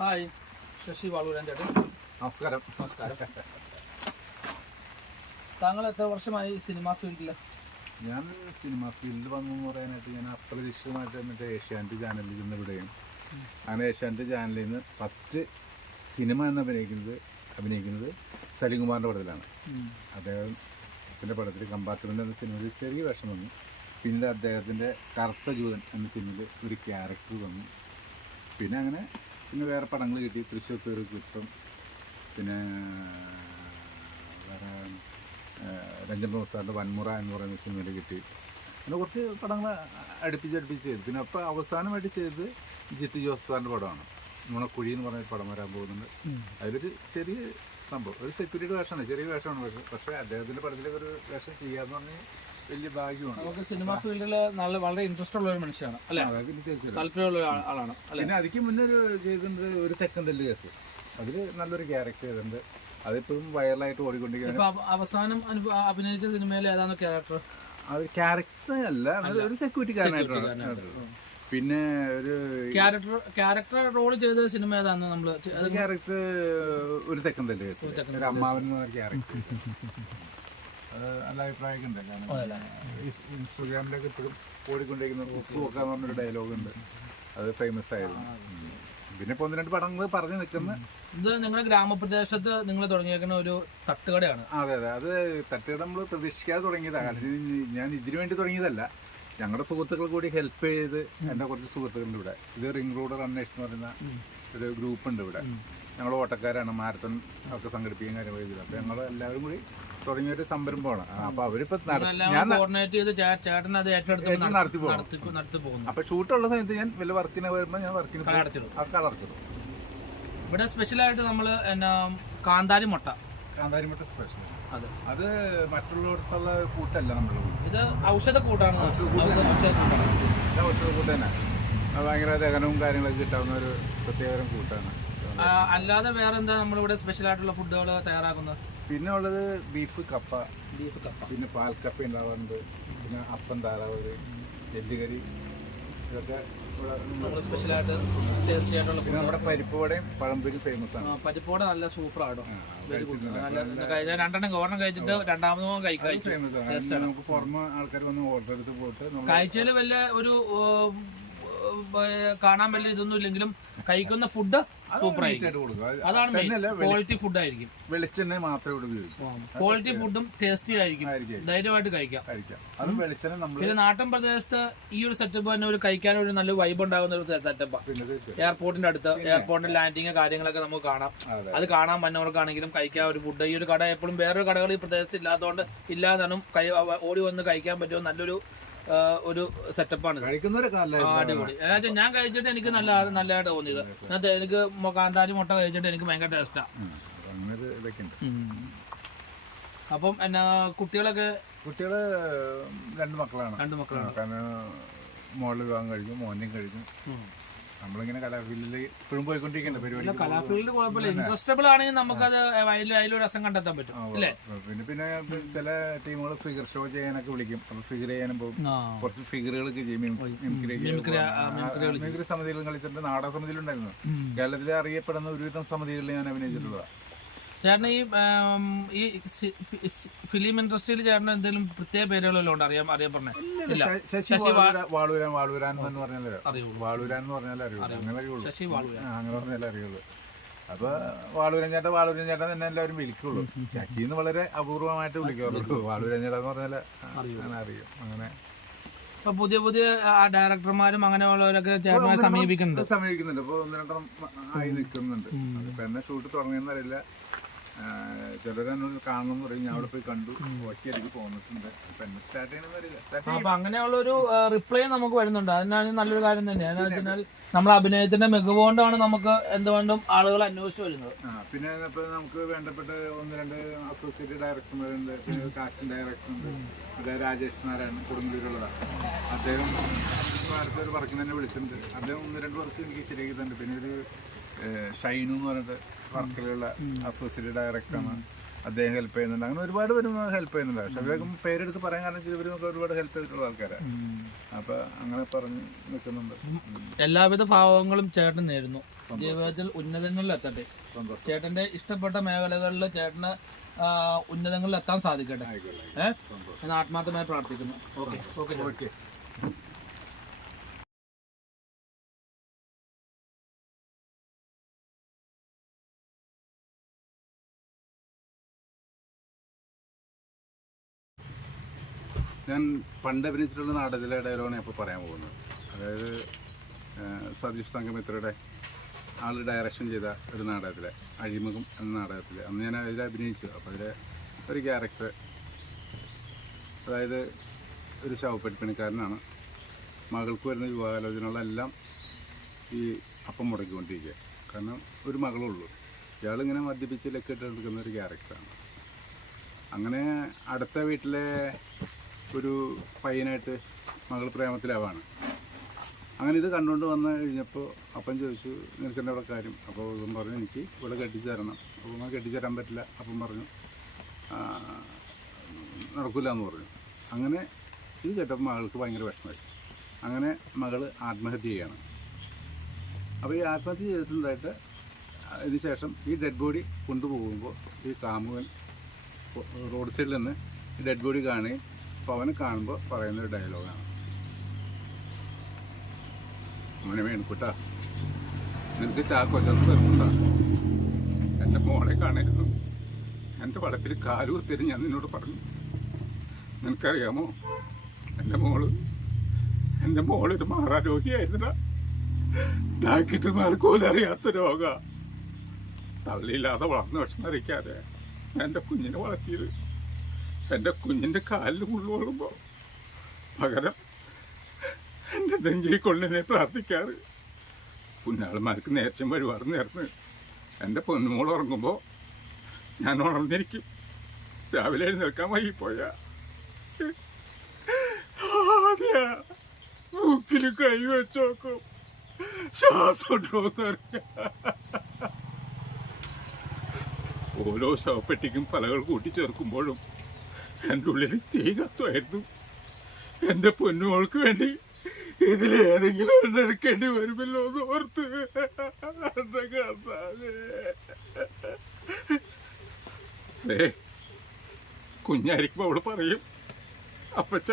Hi, Sasi Valooran ചേട്ടൻ. നമസ്കാരം. താങ്കൾ എത്ര വർഷമായി സിനിമാ ഫീൽഡിൽ? ഞാൻ സിനിമാ ഫീൽഡിൽ വന്നെന്ന് പറയാനായിട്ട് ഞാൻ അപ്രതീക്ഷിതമായിട്ട് മറ്റേ ഏഷ്യാനെറ്റ് ചാനലിൽ നിന്ന് വിടുകയും അങ്ങനെ ഏഷ്യാനെറ്റ് ചാനലിൽ നിന്ന് ഫസ്റ്റ് സിനിമ എന്ന് അഭിനയിക്കുന്നത് സലിംകുമാറിൻ്റെ പടത്തിലാണ്. അദ്ദേഹത്തിൻ്റെ പടത്തിൽ കമ്പാർട്ട്മെൻ്റ് എന്ന സിനിമയിൽ ചെറിയ വേഷം വന്നു. പിന്നെ അദ്ദേഹത്തിൻ്റെ കറുത്ത ജൂതൻ എന്ന സിനിമയിൽ ഒരു ക്യാരക്ടർ വന്നു. പിന്നെ വേറെ പടങ്ങൾ കിട്ടി. തൃശ്ശൂർ പേര് കുറ്റം, പിന്നെ വേറെ രഞ്ജൻ പ്രസാദിൻ്റെ വൻമുറ എന്ന് പറയുന്ന സിനിമയിൽ കിട്ടി. പിന്നെ കുറച്ച് പടങ്ങൾ അടുപ്പിച്ച് ചെയ്തു. പിന്നെ അപ്പോൾ അവസാനമായിട്ട് ചെയ്തത് ജിത്തു ജോസ് സാറിൻ്റെ പടമാണ്. നുണക്കുഴി എന്ന് പറഞ്ഞ പടം വരാൻ പോകുന്നുണ്ട്. അതിലൊരു ചെറിയ സംഭവം, ഒരു സെക്യൂരിറ്റി വേഷമാണ്, ചെറിയ വേഷമാണ്. പക്ഷേ അദ്ദേഹത്തിൻ്റെ പടത്തിലേക്ക് ഒരു വേഷം ചെയ്യാന്ന് പറഞ്ഞാൽ വലിയ ഭാഗ്യമാണ്. നമുക്ക് സിനിമാ ഫീൽഡിൽ വളരെ ഇൻട്രസ്റ്റ് ഉള്ള ഒരു മനുഷ്യനാണ് അല്ലേ? താല്പര്യമുള്ള ആളാണ്. പിന്നെ അതിക്ക് മുന്നേ ചെയ്തിട്ടുണ്ട് ഒരു തെക്കൻ തല്ല് കേസ്. അതിൽ നല്ലൊരു ക്യാരക്ടർ ചെയ്തിട്ടുണ്ട്. അതിപ്പോഴും വൈറലായിട്ട് ഓടിക്കൊണ്ടിരിക്കുകയാണ്. അവസാനം അഭിനയിച്ച സിനിമയിൽ ഏതാണ് ക്യാരക്ടർ? അത് ക്യാരക്ടർ അല്ല, ഒരു സെക്യൂരിറ്റിക്കാരനായിട്ടാണ്. പിന്നെ ഒരു ക്യാരക്ടർ റോൾ ചെയ്ത സിനിമ ഏതാണ്? നമ്മള് ക്യാരക്ടർ ഒരു തെക്കൻ തല്ല് കേസ്, ഒരു അമ്മാവൻ എന്ന് പറഞ്ഞ ക്യാരക്ടർ. നല്ല അഭിപ്രായമൊക്കെ ഉണ്ട്. കാരണം ഇൻസ്റ്റഗ്രാമിലൊക്കെ ഇപ്പോഴും ഓടിക്കൊണ്ടിരിക്കുന്ന ഉപ്പ് വെക്കാന്ന് പറഞ്ഞൊരു ഡയലോഗ് ഉണ്ട്. അത് ഫേമസ് ആയിരുന്നു. പിന്നെ ഇപ്പോൾ 1-2 പടങ്ങൾ പറഞ്ഞു നിൽക്കുന്ന ഇത് നിങ്ങളുടെ ഗ്രാമപ്രദേശത്ത് നിങ്ങൾ തുടങ്ങിയേക്കുന്ന ഒരു തട്ടുകടയാണ്. അതെ, അത് തട്ടുകട നമ്മൾ പ്രതീക്ഷിക്കാതെ തുടങ്ങിയതാണ്. കാരണം ഞാൻ ഇതിനു വേണ്ടി തുടങ്ങിയതല്ല. ഞങ്ങളുടെ സുഹൃത്തുക്കൾ കൂടി ഹെൽപ്പ് ചെയ്ത്, എൻ്റെ കുറച്ച് സുഹൃത്തുക്കളുണ്ട് ഇവിടെ. ഇത് റിംഗ് റോഡ് റണ്ണേഴ്സ് എന്ന് പറയുന്ന ഒരു ഗ്രൂപ്പുണ്ട് ഇവിടെ. ഞങ്ങൾ ഓട്ടക്കാരാണ്, മാരത്തൺ ഒക്കെ സംഘടിപ്പിക്കാൻ കാര്യങ്ങൾ ചെയ്തത്. അപ്പോൾ ഞങ്ങൾ എല്ലാവരും കൂടി തുടങ്ങിയൊരു സംരംഭമാണ്. അപ്പോൾ അവരിപ്പോൾ നടത്തി പോകും. അപ്പോൾ ഷൂട്ടുള്ള സമയത്ത് ഞാൻ വല്ല വർക്കിന് വരുമ്പോൾ ഞാൻ വർക്കിന് അടച്ചിടും. ഇവിടെ സ്പെഷ്യലായിട്ട് നമ്മൾ കാന്താരി മുട്ട സ്പെഷ്യൽ. അത് മറ്റുള്ളിടത്തുള്ള കൂട്ടല്ല. നമ്മൾ ഇത് ഔഷധ കൂട്ടാണ്. ഔഷധ കൂട്ട് തന്നെ. അത് ഭയങ്കര ദഹനവും കാര്യങ്ങളൊക്കെ കിട്ടാവുന്ന ഒരു പ്രത്യേകതരം കൂട്ടാണ്. അല്ലാതെ വേറെ എന്താ നമ്മളിവിടെ സ്പെഷ്യലായിട്ടുള്ള ഫുഡുകൾ തയ്യാറാക്കുന്നത്? പിന്നെ ഉള്ളത് ബീഫ് കപ്പ, പിന്നെ പാൽക്കപ്പ ഉണ്ടാവാറുണ്ട്. പിന്നെ അപ്പം താറാവ്, എല്ലുകറി, ഇതൊക്കെ സ്പെഷ്യലായിട്ട് ടേസ്റ്റി ആയിട്ടുള്ള. പിന്നെ നമ്മുടെ പരിപ്പുവടയും പഴംപൊരിയും ഫേമസ് ആണ്. പരിപ്പുവട നല്ല സൂപ്പറാണ്. ഒരെണ്ണം കഴിച്ചിട്ട് രണ്ടാമതും കഴിക്കാം. നമുക്ക് പുറമെ ആൾക്കാർ വന്ന് ഓർഡർ എടുത്ത് പോയിട്ട് കഴിച്ചതിൽ വല്ല ഒരു കാണാൻ വലിയ ഇതൊന്നും ഇല്ലെങ്കിലും കഴിക്കുന്ന ഫുഡ് സൂപ്പറായിരിക്കും. അതാണ് ക്വാളിറ്റി ഫുഡ് ആയിരിക്കും. വെളിച്ചെണ്ണ മാത്രമേ ഉപയോഗിക്കും. ക്വാളിറ്റി ഫുഡും ടേസ്റ്റി ആയിരിക്കും. ധൈര്യമായിട്ട് കഴിക്കാം. അതും വെളിച്ചെണ്ണ നമ്മൾ പിന്നെ നാട്ടിൻ പ്രദേശത്ത് ഈ ഒരു സെറ്റപ്പ് തന്നെ ഒരു കഴിക്കാൻ ഒരു നല്ല വൈബ് ഉണ്ടാകുന്ന ഒരു സെറ്റപ്പാണ്. എയർപോർട്ടിന്റെ അടുത്ത് എയർപോർട്ടിന്റെ ലാൻഡിങ് കാര്യങ്ങളൊക്കെ നമുക്ക് കാണാം. അത് കാണാൻ വന്നവർക്കാണെങ്കിലും കഴിക്കാൻ ഒരു ഫുഡ്. ഈ ഒരു കട എപ്പോഴും വേറൊരു കടകൾ ഈ പ്രദേശത്ത് ഇല്ലാത്തതുകൊണ്ട് ഇല്ലാതാനും ഓടി വന്ന് കഴിക്കാൻ പറ്റുമോ നല്ലൊരു സെറ്റപ്പാണ്. അടിപൊളി. ഞാൻ കഴിച്ചിട്ട് എനിക്ക് നല്ലതായിട്ട് തോന്നിയത്. എനിക്ക് കാന്താരി മുട്ട കഴിച്ചിട്ട് എനിക്ക് ഭയങ്കര ടേസ്റ്റാ. അപ്പം കുട്ടികള് 2 മക്കളാണ്. കാരണം മോള് വിവാഹം കഴിഞ്ഞു, മോനെയും കഴിഞ്ഞു. നമ്മളിങ്ങനെ കലാഫീൽഡിൽ ഇപ്പോഴും പോയിക്കൊണ്ടിരിക്കേണ്ട പരിപാടി. കലാഫീൽഡ് കുഴപ്പമില്ല, ഇൻട്രസ്റ്റബിൾ ആണെങ്കിൽ നമുക്കത് അതിലൊരു രസം കണ്ടെത്താൻ പറ്റും. പിന്നെ ചില ടീമുകൾ ഫിഗർ ഷോ ചെയ്യാനൊക്കെ വിളിക്കും. അപ്പൊ ഫിഗർ ചെയ്യാനും പോകും. കുറച്ച് ഫിഗറുകളൊക്കെ ചെയ്യും. മിമിക്രി സമിതികൾ കളിച്ചിട്ട് നാടക സമിതിയിലുണ്ടായിരുന്നു. കേരളത്തിലെ അറിയപ്പെടുന്ന ഒരുവിധം സമിതികളിൽ ഞാൻ അഭിനയിച്ചിട്ടുള്ളതാണ്. ചേട്ടൻ ഈ ഫിലിം ഇൻഡസ്ട്രിയിൽ ചേട്ടൻ എന്തെങ്കിലും പ്രത്യേക പേരുകളല്ലോ ഉണ്ട് അറിയപ്പെടുന്നത്? ശശി വാളൂരാൻ എന്ന് പറഞ്ഞാലേ അറിയുള്ളൂ. അങ്ങനെ പറഞ്ഞാലേ അറിയുള്ളൂ. അപ്പൊ വാളൂരൻ ചേട്ടൻ തന്നെ എല്ലാവരും വിളിക്കുള്ളൂ. ശശി എന്ന് വളരെ അപൂർവമായിട്ട് വിളിക്കാറുള്ളൂ. വാളൂരൻ ചേട്ടൻ എന്ന് പറഞ്ഞാൽ അറിയും. അങ്ങനെ ഇപ്പൊ പുതിയ ഡയറക്ടർമാരും അങ്ങനെയുള്ളവരൊക്കെ ചേട്ടനെ സമീപിക്കുന്നുണ്ട്. ഇപ്പൊ 1-2 ആയി നിൽക്കുന്നുണ്ട്. അതിപ്പോ എന്നെ ഷൂട്ട് തുടങ്ങിയെന്നറിയില്ല. ചിലരൊന്നും കാണണം എന്ന് പറയും. ഞാൻ അവിടെ പോയി കണ്ടു, ഒറ്റയടിക്ക് പോന്നിട്ടുണ്ട്. അപ്പൊ എന്നെ സ്റ്റാർട്ട് ചെയ്യണമെന്നറിയില്ല. അപ്പൊ അങ്ങനെയുള്ള ഒരു റിപ്ലൈ നമുക്ക് വരുന്നുണ്ട്. അതിനാണ് നല്ലൊരു കാര്യം തന്നെയാണ്. വെച്ചാൽ നമ്മുടെ അഭിനയത്തിന്റെ മികവ് കൊണ്ടാണ് നമുക്ക് എന്തുകൊണ്ടും ആളുകൾ അന്വേഷിച്ചു വരുന്നത്. പിന്നെ ഇപ്പൊ നമുക്ക് വേണ്ടപ്പെട്ട 1-2 അസോസിയേറ്റ് ഡയറക്ടർമാരുണ്ട്. പിന്നെ കാസ്റ്റിംഗ് ഡയറക്ടറുണ്ട്. അതായത് രാജേഷ് നാരായണൻ കൊടുങ്ങല്ലൂരുള്ളതാണ്. അദ്ദേഹം നേരത്തെ ഒരു വർക്കിന് തന്നെ വിളിച്ചിട്ടുണ്ട്. അദ്ദേഹം 1-2 വർക്ക് എനിക്ക് ശരിയാക്കി തന്നെ. പിന്നെ ഒരു ഷൈനു എന്ന് പറഞ്ഞിട്ട് വർക്കിലുള്ള അസോസിയേറ്റ് ഡയറക്ടറാണ്. അദ്ദേഹം ഹെൽപ്പ് ചെയ്യുന്നുണ്ട്. അങ്ങനെ ഒരുപാട് പേരും ഹെൽപ്പ് ചെയ്യുന്നുണ്ട്. പക്ഷെ അവരൊക്കെ പേരെടുത്ത് പറയാൻ കാരണം ഇവരൊക്കെ ഒരുപാട് ഹെൽപ്പ് ചെയ്തിട്ടുള്ള ആൾക്കാരാണ്. അപ്പൊ അങ്ങനെ പറഞ്ഞ് നിൽക്കുന്നുണ്ട്. എല്ലാവിധ ഭാവങ്ങളും ചേട്ടൻ നേരുന്നു. ജീവിതത്തിൽ ഉന്നതങ്ങളിൽ എത്തട്ടെ. ചേട്ടന്റെ ഇഷ്ടപ്പെട്ട മേഖലകളിൽ ചേട്ടന് ഉന്നതങ്ങളിൽ എത്താൻ സാധിക്കട്ടെ എന്ന് ആത്മാർത്ഥമായി പ്രാർത്ഥിക്കുന്നു. ഓക്കെ. ഞാൻ പണ്ട് അഭിനയിച്ചിട്ടുള്ള നാടകത്തിലെ ഡയലോഗാണ് ഇപ്പോൾ പറയാൻ പോകുന്നത്. അതായത് സതീഷ് സംഘമിത്രയുടെ ആൾ ഡയറക്ഷൻ ചെയ്ത ഒരു നാടകത്തിലെ അഴിമുഖം എന്ന നാടകത്തിൽ അന്ന് ഞാൻ അതിൽ അഭിനയിച്ചു. അപ്പോൾ അതിലെ ഒരു ക്യാരക്ടർ, അതായത് ഒരു ശവപ്പെട്ടിപ്പണിക്കാരനാണ്. മകൾക്ക് വരുന്ന വിവാഹാലോചനകളെല്ലാം ഈ അപ്പം മുടക്കിക്കൊണ്ടിരിക്കുക. കാരണം ഒരു മകളുള്ളൂ. ഇയാളിങ്ങനെ മദ്യപിച്ച് ലക്കിട്ട് എടുക്കുന്ന ഒരു ക്യാരക്ടറാണ്. അങ്ങനെ അടുത്ത വീട്ടിലെ ഒരു പയ്യനായിട്ട് മകൾ പ്രേമത്തിലാവാണ്. അങ്ങനെ ഇത് കണ്ടുകൊണ്ട് വന്ന് കഴിഞ്ഞപ്പോൾ അപ്പം ചോദിച്ചു, നിനക്ക് എന്താ ഇവിടെ കാര്യം? അപ്പോൾ ഇവൻ പറഞ്ഞു, എനിക്ക് ഇവിടെ കെട്ടിച്ചു തരണം. അപ്പോൾ ഞാൻ കെട്ടിച്ചു തരാൻ പറ്റില്ല. അപ്പം പറഞ്ഞു നടക്കില്ല എന്ന് പറഞ്ഞു. അങ്ങനെ ഇത് കേട്ടപ്പോൾ മകൾക്ക് ഭയങ്കര വിഷമമായി. അങ്ങനെ മകൾ ആത്മഹത്യ ചെയ്യാണ്. അപ്പോൾ ഈ ആത്മഹത്യ ചെയ്തിട്ടുണ്ടായിട്ട് അതിന് ശേഷം ഈ ഡെഡ് ബോഡി കൊണ്ടുപോകുമ്പോൾ ഈ കാമുകൻ റോഡ് സൈഡിൽ നിന്ന് ഈ ഡെഡ് ബോഡി കാണുകയും അപ്പോൾ അവനെ കാണുമ്പോൾ പറയുന്നൊരു ഡയലോഗാണ്, മോനെ വേണക്കുട്ടാ, നിനക്ക് ചാക്കോച്ചാസ് തരുന്നുണ്ടാ? എൻ്റെ മോളെ കാണരുന്നു. എൻ്റെ വളപ്പിൽ കാല് കുത്തിയത് ഞാൻ നിന്നോട് പറഞ്ഞു. നിനക്കറിയാമോ, എൻ്റെ മോളൊരു മാറാരോഗിയായിരുന്നടാ. ഡാക്ടർമാർക്ക് പോലും അറിയാത്ത രോഗ. തള്ളിയില്ലാതെ വളർന്ന വിഷമറിയിക്കാതെ എൻ്റെ കുഞ്ഞിനെ വളർത്തിയത്. എൻ്റെ കുഞ്ഞിൻ്റെ കാലിൽ മുള്ളുകൊള്ളുമ്പോൾ പകരം എൻ്റെ നെഞ്ചിൽ കൊള്ളിനെ പ്രാർത്ഥിക്കാറ്. പുന്നാളന്മാർക്ക് നേർച്ചം വഴിപാട് നേർന്ന് എൻ്റെ പൊന്നുമോൾ ഉറങ്ങുമ്പോൾ ഞാൻ ഉണർന്നിരിക്കും. രാവിലെ എഴുന്നേൽക്കാൻ വൈകിപ്പോയാ ആദ്യ മൂക്കിൽ കൈ വെച്ച് നോക്കും, ശ്വാസം ഉണ്ടോന്നറിയാം. ഓരോ ശവപ്പെട്ടിക്കും പലകൾ കൂട്ടിച്ചേർക്കുമ്പോഴും എൻ്റെ ഉള്ളിൽ തീ കത്തുമായിരുന്നു. എൻ്റെ പൊന്നുമോൾക്ക് വേണ്ടി ഇതിലേതെങ്കിലും ഒരെണ്ണം എടുക്കേണ്ടി വരുമല്ലോ എന്ന് ഓർത്ത്. കുഞ്ഞായിരിക്കുമ്പോൾ അവള് പറയും, അപ്പച്ച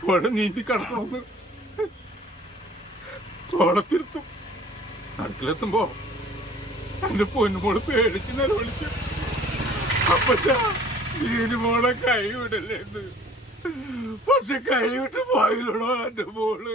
പുഴ നീന്തി കടക്കണമെന്ന്. തോളത്തിരുത്തും. അടുക്കളെത്തുമ്പോ എൻ്റെ പൊന്നുമോള് പേടിച്ച് നിലവിളിച്ചു, അപ്പച്ച നീരുമോളെ കൈ വിടല്ലേന്ന്. പക്ഷെ കൈ വിട്ട് പോയില്ലടോ എൻ്റെ മോള്.